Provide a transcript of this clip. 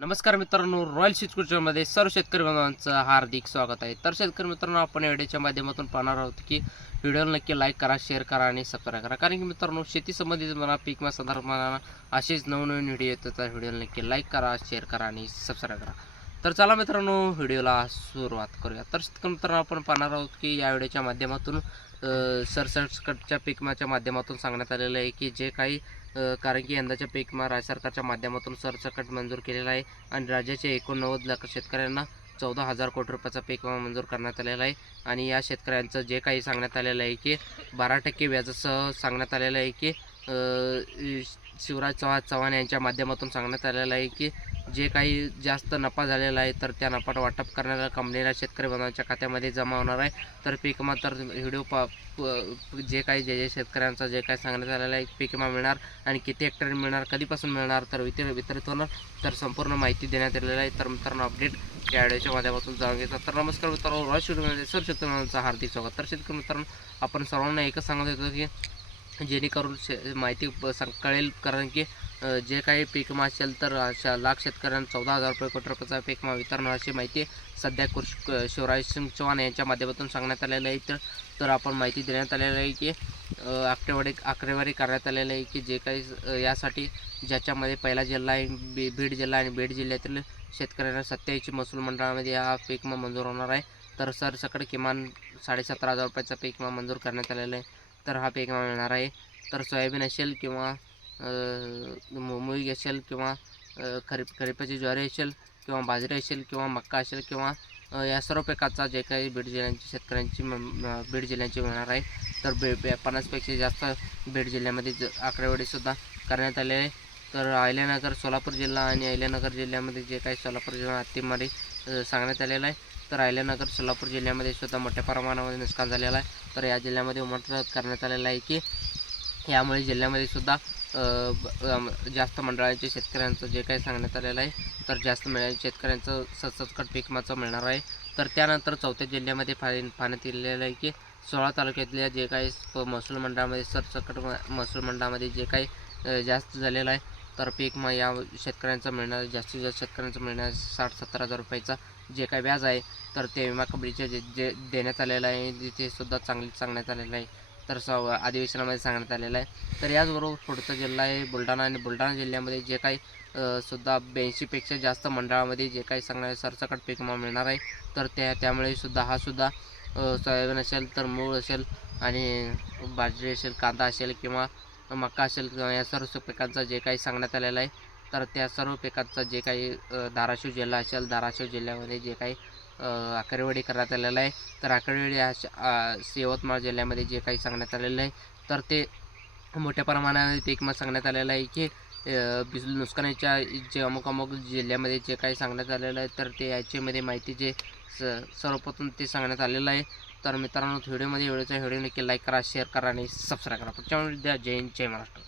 नमस्कार मित्रांनो, रॉयल शेतकरीमध्ये सर्व शेतकरी बांधवांचं हार्दिक स्वागत आहे. तर शेतकरी मित्रांनो, आपण या व्हिडिओच्या माध्यमातून पाहणार आहोत की व्हिडिओला नक्की लाईक करा, शेअर करा आणि सबस्क्राईब करा. कारण की मित्रांनो, शेती संबंधित म्हणा, पीक विमा संदर्भात असेच नवनवीन व्हिडिओ येतात. तर व्हिडिओला नक्की लाईक करा, शेअर करा आणि सबस्क्राईब करा. तर चला मित्रांनो, व्हिडिओला सुरुवात करूया. तर शेतकरी मित्रांनो, आपण पाहणार आहोत की या व्हिडिओच्या माध्यमातून सरसकटच्या पीक विम्याच्या माध्यमातून सांगण्यात आलेलं आहे की जे काही कारण की यंदाच्या पीक विमा राज्य सरकारच्या माध्यमातून सरसकट मंजूर केलेला आहे आणि राज्याचे 89 लाख शेतकऱ्यांना 14,000 कोटी रुपयाचा पीक विमा मंजूर करण्यात आलेला आहे. आणि या शेतकऱ्यांचं जे काही सांगण्यात आलेलं आहे की 12% व्याजासह सांगण्यात आलेलं आहे की शिवराज चव्हाण यांच्या माध्यमातून सांगण्यात आलेलं आहे की जे काही जास्त नफा झालेला आहे तर त्या नफा वाटप करणाऱ्या कंपनीला शेतकरी बांधवांच्या खात्यामध्ये जमा होणार आहे. तर पीक विमा तर व्हिडिओ जे काही जे शेतकऱ्यांचं जे काही सांगण्यात आलेलं आहे पीक विमा मिळणार आणि किती हेक्टर मिळणार, कधीपासून मिळणार, तर वितरित होणार, तर संपूर्ण माहिती देण्यात आलेली आहे. तर मित्रांनो, अपडेट या व्हिडिओच्या माध्यमातून जाणून घेतात. तर नमस्कार मित्रांनो, रॉयल शेतकरीमध्ये सर शेतकऱ्यांचं हार्दिक स्वागत. तर शेतकरी मित्रांनो, आपण सर्वांना एकच सांगत होतो की जेणेकरून माहिती कळेल. कारण की जे काही पीक विमा असेल तर लाख शेतकऱ्यांना 14,000 कोटी रुपयाचा पीक विमा वितरणाची माहिती सध्या शिवराज सिंग चौहान यांच्या माध्यमातून सांगण्यात आलेलं आहे. तर आपण माहिती देण्यात आलेलं आहे की आकडेवारी करण्यात आलेलं आहे की जे काही यासाठी ज्याच्यामध्ये पहिला जिल्हा आहे बीड जिल्हा आणि बीड जिल्ह्यातील शेतकऱ्यांना 87 महसूल मंडळामध्ये हा पीक विमा मंजूर होणार आहे. तर सरसकट किमान 17,500 रुपयाचा पीक विमा मंजूर करण्यात आलेला आहे. तर हा पीक विमा मिळणार आहे. तर सोयाबीन असेल किंवा मूग असेल किंवा खरीपाची ज्वारी असेल किंवा बाजरी असेल किंवा मक्का असेल किंवा या सर्व पिकाचा जे काही बीड जिल्ह्यांची शेतकऱ्यांची बीड जिल्ह्यांची मिळणार आहे. तर 50पेक्षा जास्त बीड जिल्ह्यामध्ये आकडेवारीसुद्धा करण्यात आले आहे. तर अहिल्यानगर सोलापूर जिल्हा आणि अहिल्यानगर जिल्ह्यामध्ये जे काही सोलापूर जिल्हा हत्तीमारी सांगण्यात आलेलं आहे. तर अहिल्यानगर सोलापूर जिल्ह्यामध्ये सुद्धा मोठ्या प्रमाणामध्ये नुकसान झालेलं आहे. तर या जिल्ह्यामध्ये उमटत करण्यात आलेलं आहे की यामुळे जिल्ह्यामध्ये सुद्धा जास्त मंडळांचे शेतकऱ्यांचं जे काही सांगण्यात आलेलं आहे तर जास्त शेतकऱ्यांचं सरसकट पीक विमाचं मिळणार आहे. तर त्यानंतर चौथ्या जिल्ह्यामध्ये पाहण्यात येलेलं आहे की 16 तालुक्यातल्या जे काही महसूल मंडळामध्ये सरसकट महसूल मंडळामध्ये जे काही जास्त झालेलं आहे तर पीक विमा या शेतकऱ्यांचं मिळणार जास्तीत जास्त शेतकऱ्यांचं मिळणार 60-70 हजार रुपयाचा जे काही व्याज आहे तर ते विमा कंपनीचे जे देण्यात आलेलं आहे तिथे सुद्धा सांगण्यात आलेलं आहे. तर अधिवेशनामध्ये सांगण्यात आलेलं आहे. तर याचबरोबर पुढचा जिल्हा आहे बुलढाणा आणि बुलढाणा जिल्ह्यामध्ये जे काही सुद्धा 82पेक्षा जास्त मंडळामध्ये जे काही सरसकट पीक विमा मिळणार आहे. तर त्यामुळे सुद्धा हा सुद्धा सोयाबीन असेल तर मूग असेल आणि बाजरी असेल, कांदा असेल किंवा मका असेल किंवा या सर्व पिकांचं जे काही सांगण्यात आलेलं आहे तर त्या सर्व पिकांचं जे काही धाराशिव जिल्हा असेल, धाराशिव जिल्ह्यामध्ये जे काही आकडेवारी करण्यात आलेलं आहे तर आकडेवारी यवतमाळ जिल्ह्यामध्ये जे काही सांगण्यात आलेलं आहे तर ते मोठ्या प्रमाणामध्ये पीक विमा सांगण्यात आलेलं आहे की नुकसानीच्या जे अमुक जिल्ह्यामध्ये जे काही सांगण्यात आलेलं आहे तर ते याच्यामध्ये माहिती जे सर्वप्रथम ते सांगण्यात आलेलं आहे. तर मित्रांनो, व्हिडिओ नक्की लाईक करा, शेअर करा आणि सबस्क्राईब करा. पुढच्या व्हिडिओ जय हिंद, जय महाराष्ट्र.